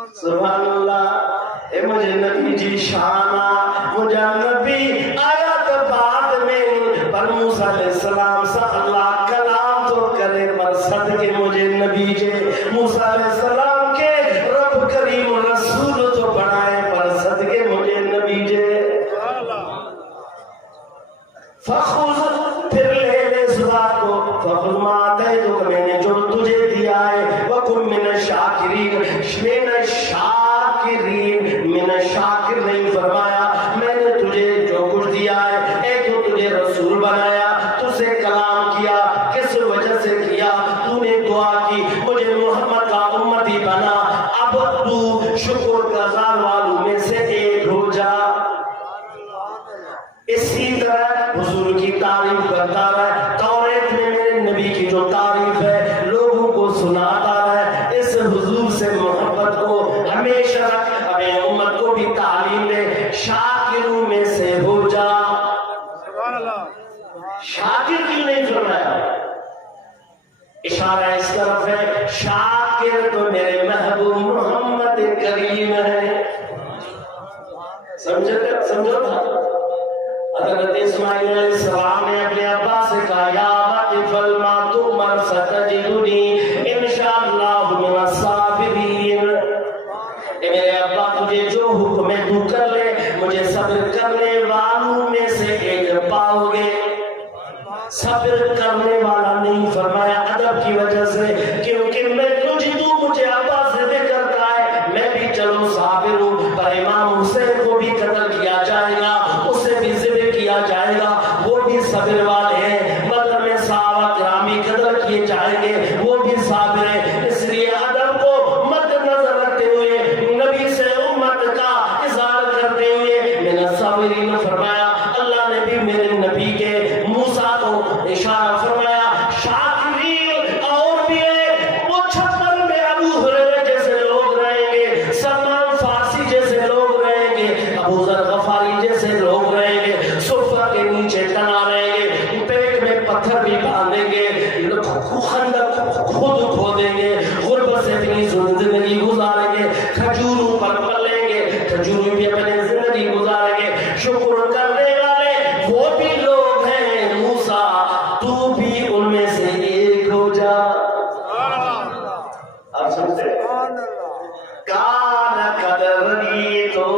سبحان اللہ اے مجھے نبی جی شانہ مجھے نبی آیات بعد میں پر موسیٰ علیہ السلام سے اللہ کلام تو کرے پر صدقے مجھے نبی جے موسیٰ علیہ السلام کے رب کریم رسول تو بنائے پر صدقے مجھے نبی جے فخذ پھر لے لے زبا کو فخذ ماتے تو میں نے جو تجھے دیا ہے وَكُمْ مِنَ الشَّاكِرِينَ من الشاکرین من الشاکر نہیں فرمایا میں نے تجھے جو کچھ دیا ہے اے تو تجھے رسول بنایا تجھے کلام کیا کس وجہ سے کیا تو نے دعا کی مجھے محمد کا امتی بنا اب تو شکر گزار والوں میں سے ایک ہو جا اسی طرح حضور کی تعریف کرتا ہے توریت میں میرے نبی کی جو تعریف ہے لوگوں کو سناتا ہے اس حضور سے محبت کو ہمیشہ رکھ اپنے امت کو بھی تعلیم دے شاکروں میں سے ہو جا شاکر کیوں نہیں فرمایا اشارہ اس طرف ہے شاکر تو میرے محبوب محمد کریم ہے سمجھو تھا حضرت اسماعیل علیہ السلام نے اپنے ابا سے کہا یا ابت فلما تؤمر ستجدنی انشاءاللہ من الصابرین اے میرے ابا تجھے جو حکم ہے تو کر لے مجھے صبر کرنے والوں میں سے ایک پاؤ گے صبر کرنے والا نہیں فرمایا ادب کی وجہ سے کیونکہ میں تجھے تو مجھے ابا سے ذکر کرتا ہے میں بھی چلو صابر ہوں پر امام حسین کو بھی قتل کیا جائے گا اسے بھی ذبح کیا جائے گا وہ بھی صبر والے ہیں بدر میں صحابہ کرامی قتل کیے جائیں گے وہ بھی صابر ہیں اس لیے ادب کو مد نظر رکھتے ہوئے نبی سے امت کا اظہار کرتے ہوئے میں نے صابرین فرمایا اللہ نے بھی میرے نبی کے موسیٰ کو اشارہ فرمایا شاکرین اور بھی ہے وہ چھپر میں ابو ہریرہ جیسے لوگ رہیں گے سلمان فارسی جیسے لوگ رہیں گے ابو ذر غفاری جیسے لوگ رہیں گے صفہ کے نیچے تنا رہیں گے پیٹ میں پتھر بھی باندھیں گے خندق خود کھودیں گے غربت سے اپنی زندگی گزاریں گے کھجوروں پر پلیں گے کھجوروں بھی اپنی زندگی گزاریں گے شکر کرنے والے وہ بھی لوگ ہیں موسیٰ تو بھی ان میں سے ایک ہو جا آپ سمجھتے کان قدر تو